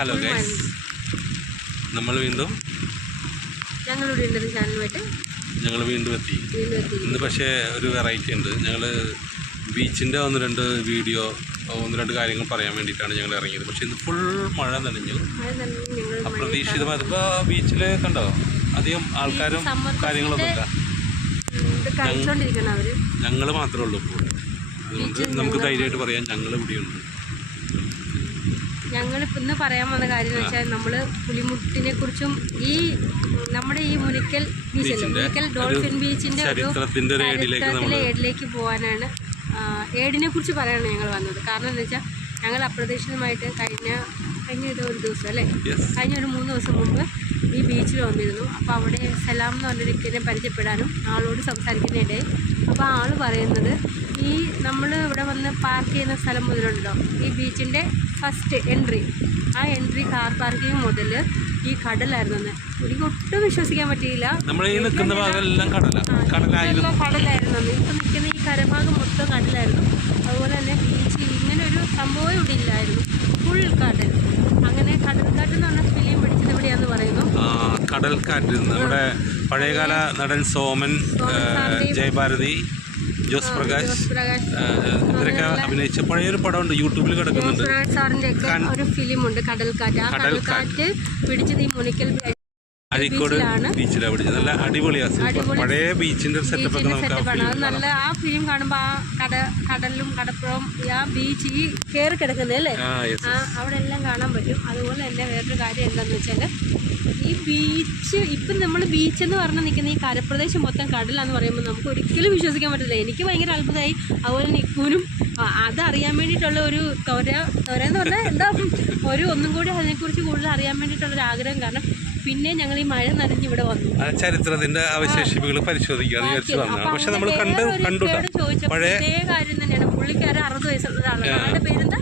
Hello guys, നമ്മൾ വീണ്ടും ഞങ്ങൾ വീണ്ടും എത്തി. ഇന്ന് പക്ഷേ ഒരു വെറൈറ്റി ഉണ്ട്. ഞങ്ങൾ ബീച്ചിൻ്റെ ഒന്ന് രണ്ട് കാര്യങ്ങൾ പറയാൻ വേണ്ടിയിട്ടാണ് ഞങ്ങൾ ഇറങ്ങിയത്. പക്ഷേ ഇന്ന് ഫുൾ മഴ നനഞ്ഞു, അപ്രതീക്ഷിതമായി. ഇപ്പോൾ ബീച്ചിൽ കണ്ടോ, അധികം ആൾക്കാരും കാര്യങ്ങളൊന്നുമില്ല. ഞങ്ങൾ മാത്രമേ ഉള്ളൂ ഇപ്പോൾ. അതുകൊണ്ട് നമുക്ക് ധൈര്യമായിട്ട് പറയാം, ഞങ്ങൾ ഇവിടെയുണ്ട്. ഞങ്ങളിപ്പോൾ ഇന്ന് പറയാൻ വന്ന കാര്യം എന്ന് വെച്ചാൽ, നമ്മൾ പുലിമുട്ടിനെ കുറിച്ചും ഈ നമ്മുടെ ഈ മുനിക്കൽ ബീച്ചല്ലേ, മുനിക്കൽ ഡോൾഫിൻ ബീച്ചിൻ്റെ ചരിത്രത്തിൻ്റെ ഏടിലേക്ക് പോകാനാണ്. ഏടിനെ കുറിച്ച് പറയാനാണ് ഞങ്ങൾ വന്നത്. കാരണം എന്താ വെച്ചാൽ, ഞങ്ങൾ അപ്രതീക്ഷിതമായിട്ട് കഴിഞ്ഞ ഒരു ദിവസം അല്ലേ, കഴിഞ്ഞ ഒരു 3 ദിവസം മുമ്പ് ഈ ബീച്ചിൽ വന്നിരുന്നു. അപ്പോൾ അവിടെ സലാം എന്ന് പറഞ്ഞൊരു വ്യക്തിനെ പരിചയപ്പെടാനും ആളോട് സംസാരിക്കുന്നതിനിടെ അപ്പോൾ ആൾ പറയുന്നത്, ഈ നമ്മൾ ഇവിടെ വന്ന് പാർക്ക് ചെയ്യുന്ന സ്ഥലം മുതലുണ്ടല്ലോ, ഈ ബീച്ചിൻ്റെ ഫസ്റ്റ് എൻട്രി, ആ എൻട്രി കാർ പാർക്കിംഗ് മുതൽ ഈ കടലായിരുന്നു. എനിക്ക് ഒട്ടും വിശ്വസിക്കാൻ പറ്റിയില്ല. കടലായിരുന്നു. ഇപ്പം നിൽക്കുന്ന ഈ കരഭാഗം മൊത്തം കടലായിരുന്നു. അതുപോലെ തന്നെ ബീച്ച് ഇങ്ങനെ ഒരു സംഭവം ഇവിടെ ഇല്ലായിരുന്നു, ഫുൾ കടൽ. അങ്ങനെ കടൽക്കാറ്റ് എന്ന് പറഞ്ഞ ഫിലിം പിടിച്ചത് എവിടെയാന്ന് പറയുന്നു. കടൽക്കാറ്റ് നമ്മുടെ പഴയകാല നടൻ സോമൻ, ജയഭാരതി, ജോസ് പ്രകാശ് ഇവരൊക്കെ അഭിനയിച്ച പഴയൊരു പടമുണ്ട്, യൂട്യൂബിൽ കിടക്കുന്നുണ്ട്. സാറിൻ്റെ ഒക്കെ ഒരു ഫിലിമുണ്ട് കടൽക്കാറ്റ്. ആ കടൽക്കാറ്റ് പിടിച്ചത് ഈ മുനിക്കൽ അഴീക്കോട് ബീച്ചിലാണ് പിടിച്ചത്. നല്ല അടിപൊളിയാണ്, പഴയ ബീച്ചിന്റെ സെറ്റപ്പ് ഒക്കെ നമുക്ക് നല്ല. ആ ഫിലിം കാണുമ്പോൾ ആ കടലും കടപ്പുറവും ആ ബീച്ച് ഈ കയറി കിടക്കുന്നതല്ലേ, അവിടെ എല്ലാം കാണാൻ പറ്റും. അതുപോലെ തന്നെ വേറൊരു കാര്യം എന്താണെന്ന് വെച്ചാൽ, ഈ ബീച്ച് ഇപ്പം നമ്മൾ ബീച്ചെന്ന് പറഞ്ഞ് നിൽക്കുന്ന ഈ കരപ്രദേശം മൊത്തം കടലാന്ന് പറയുമ്പോൾ നമുക്ക് ഒരിക്കലും വിശ്വസിക്കാൻ പറ്റില്ല. എനിക്ക് ഭയങ്കര അത്ഭുതമായി. അതുപോലെ നിൽക്കാനും അതറിയാൻ വേണ്ടിയിട്ടുള്ള ഒരു എന്ന് പറഞ്ഞാൽ എന്താ, ഒന്നും കൂടി അതിനെക്കുറിച്ച് കൂടുതൽ അറിയാൻ വേണ്ടിയിട്ടുള്ളൊരു ആഗ്രഹം. കാരണം പിന്നെ ഞങ്ങൾ ഈ മഴ നനഞ്ഞ് ഇവിടെ വന്നു, ചരിത്രത്തിന്റെ അവശേഷിപ്പുകൾ പരിശോധിക്കാന്ന് വിചാരിച്ചു വന്നതാണ്. പക്ഷെ നമ്മൾ ചോദിച്ച പഴയ കാര്യം തന്നെയാണ്. പുള്ളിക്കാരൻ 60 വയസ്സുള്ള ഒരാളാണ്. ആളുടെ പേരെന്താ?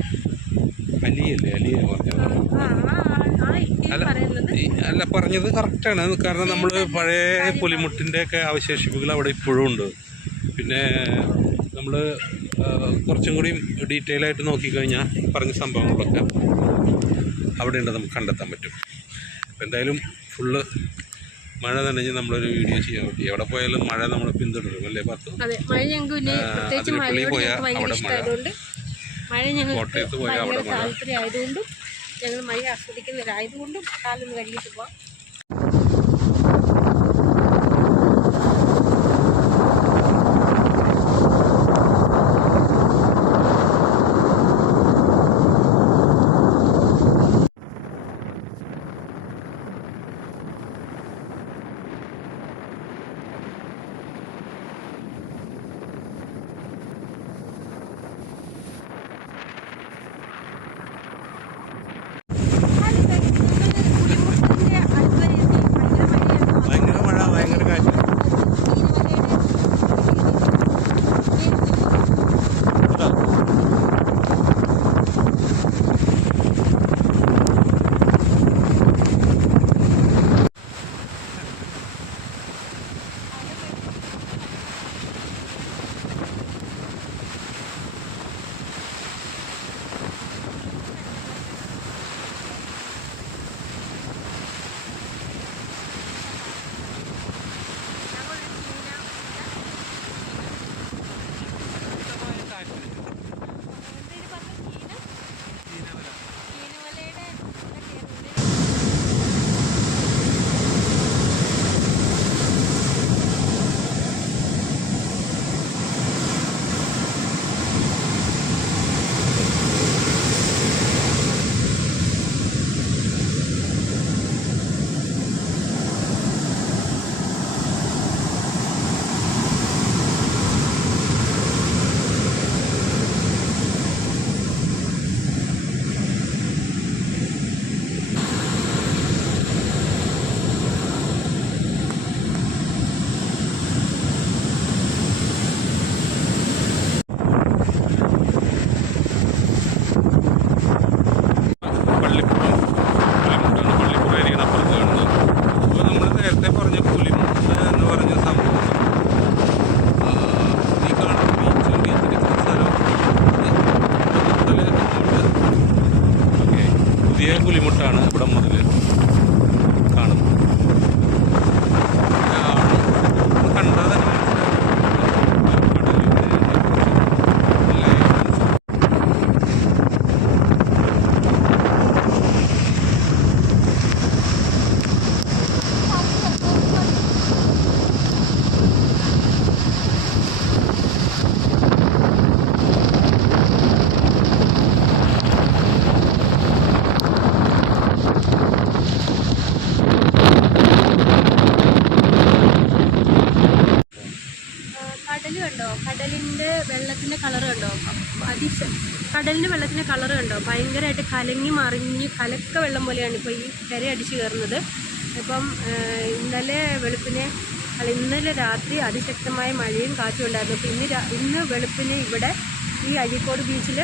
അല്ല, പറഞ്ഞത് കറക്റ്റാണ്. കാരണം നമ്മൾ പഴയ പുലിമുട്ടിൻ്റെ ഒക്കെ അവശേഷിപ്പുകൾ അവിടെ ഇപ്പോഴും ഉണ്ട്. പിന്നെ നമ്മൾ കുറച്ചും കൂടി ഡീറ്റെയിൽ ആയിട്ട് നോക്കിക്കഴിഞ്ഞാൽ പറഞ്ഞ സംഭവങ്ങളൊക്കെ അവിടെ ഉണ്ട്, നമുക്ക് കണ്ടെത്താൻ പറ്റും. അപ്പം എന്തായാലും ഫുള്ള് മഴ നനഞ്ഞ് നമ്മളൊരു വീഡിയോ ചെയ്യാൻ പറ്റി. എവിടെ പോയാലും മഴ നമ്മൾ പിന്തുടരും അല്ലേ പാത്തു? അതിരപ്പള്ളി പോയാൽ അവിടെ മഴ, കോട്ടയത്ത് പോയാൽ അവിടെ മഴ. താല്പര്യമായതുകൊണ്ടും ഞങ്ങൾ മഴ ആസ്വദിക്കുന്നവരായതുകൊണ്ടും കാലൊന്ന് കഴുകിയിട്ട് പോവാം. പുലിമുട്ടാണ് ഇവിടെ മുതൽ കാണുന്നത്. കണ്ടത് തന്നെ കടൽ കണ്ടോ, കടലിൻ്റെ വെള്ളത്തിൻ്റെ കളർ കണ്ടോ, കടലിൻ്റെ വെള്ളത്തിൻ്റെ കളർ കണ്ടോ, ഭയങ്കരമായിട്ട് കലങ്ങി മറിഞ്ഞ് കലക്ക വെള്ളം പോലെയാണ് ഇപ്പോൾ ഈ കരയടിച്ച് കയറുന്നത്. ഇപ്പം ഇന്നലെ രാത്രി അതിശക്തമായ മഴയും കാറ്റും ഉണ്ടായിരുന്നു. അപ്പോൾ ഇന്ന് വെളുപ്പിന് ഇവിടെ ഈ അഴീക്കോട് ബീച്ചിൽ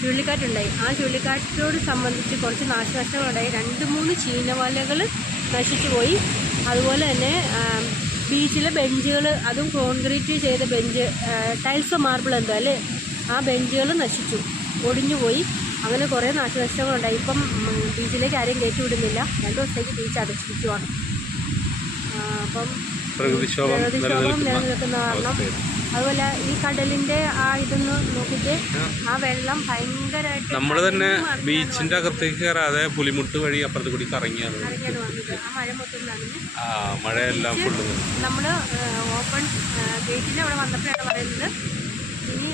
ചുഴലിക്കാറ്റുണ്ടായി. ആ ചുഴലിക്കാറ്റോട് സംബന്ധിച്ച് കുറച്ച് നാശനഷ്ടങ്ങളുണ്ടായി. 2-3 ചീനവലകൾ നശിച്ചു പോയി. അതുപോലെ തന്നെ ബീച്ചിലെ ബെഞ്ചുകൾ, അതും കോൺക്രീറ്റ് ചെയ്ത ബെഞ്ച്, ടൈൽസ് മാർബിൾ എന്താ അല്ലേ, ആ ബെഞ്ചുകൾ നശിച്ചു, ഒടിഞ്ഞു പോയി. അങ്ങനെ കുറേ നാശനഷ്ടങ്ങളുണ്ടായി. ഇപ്പം ബീച്ചിലേക്ക് ആരെയും കയറ്റി വിടുന്നില്ല. 2 ദിവസത്തേക്ക് ബീച്ച് അടച്ചിരിക്കുവാണ്. അപ്പം പ്രകൃതിക്ഷോഭം നിലനിൽക്കുന്ന കാരണം. അതുപോലെ ഈ കടലിൻ്റെ ആ ഇതൊന്ന് നോക്കിയിട്ട് ആ വെള്ളം ഭയങ്കരമായിട്ട് നമ്മൾ തന്നെ ബീച്ചിന്റെ അകത്തേക്ക് കയറാതെ പുലിമുട്ട് വഴി അപ്പുറത്ത് കൂടി കറങ്ങിയാണ് വന്നത്. ആ മഴ മൊത്തം നനഞ്ഞ് മഴയെല്ലാം ഫുള്ള് നമ്മൾ ഓപ്പൺ ഗേറ്റിൻ്റെ അവിടെ വന്നപ്പോഴാണ് പറയുന്നത്, ഇനി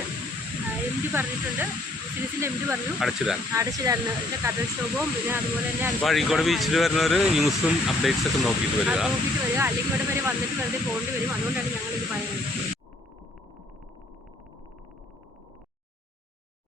എം ഡി പറഞ്ഞിട്ടുണ്ട്, മുസ്ലിംസിൻ്റെ എം ഡി പറഞ്ഞു അടച്ചിടാന്ന്. കടൽക്ഷോഭവും പിന്നെ അതുപോലെ തന്നെ അഴീക്കോട് ബീച്ചിൽ വരുന്നവർ ന്യൂസും അപ്ഡേറ്റ്സ് ഒക്കെ നോക്കിയിട്ട് വരിക. അല്ലെങ്കിൽ ഇവിടെ വരെ വന്നിട്ട് വെറുതെ പോകേണ്ടി വരും. അതുകൊണ്ടാണ് ഞങ്ങളിത് പറയുന്നത്.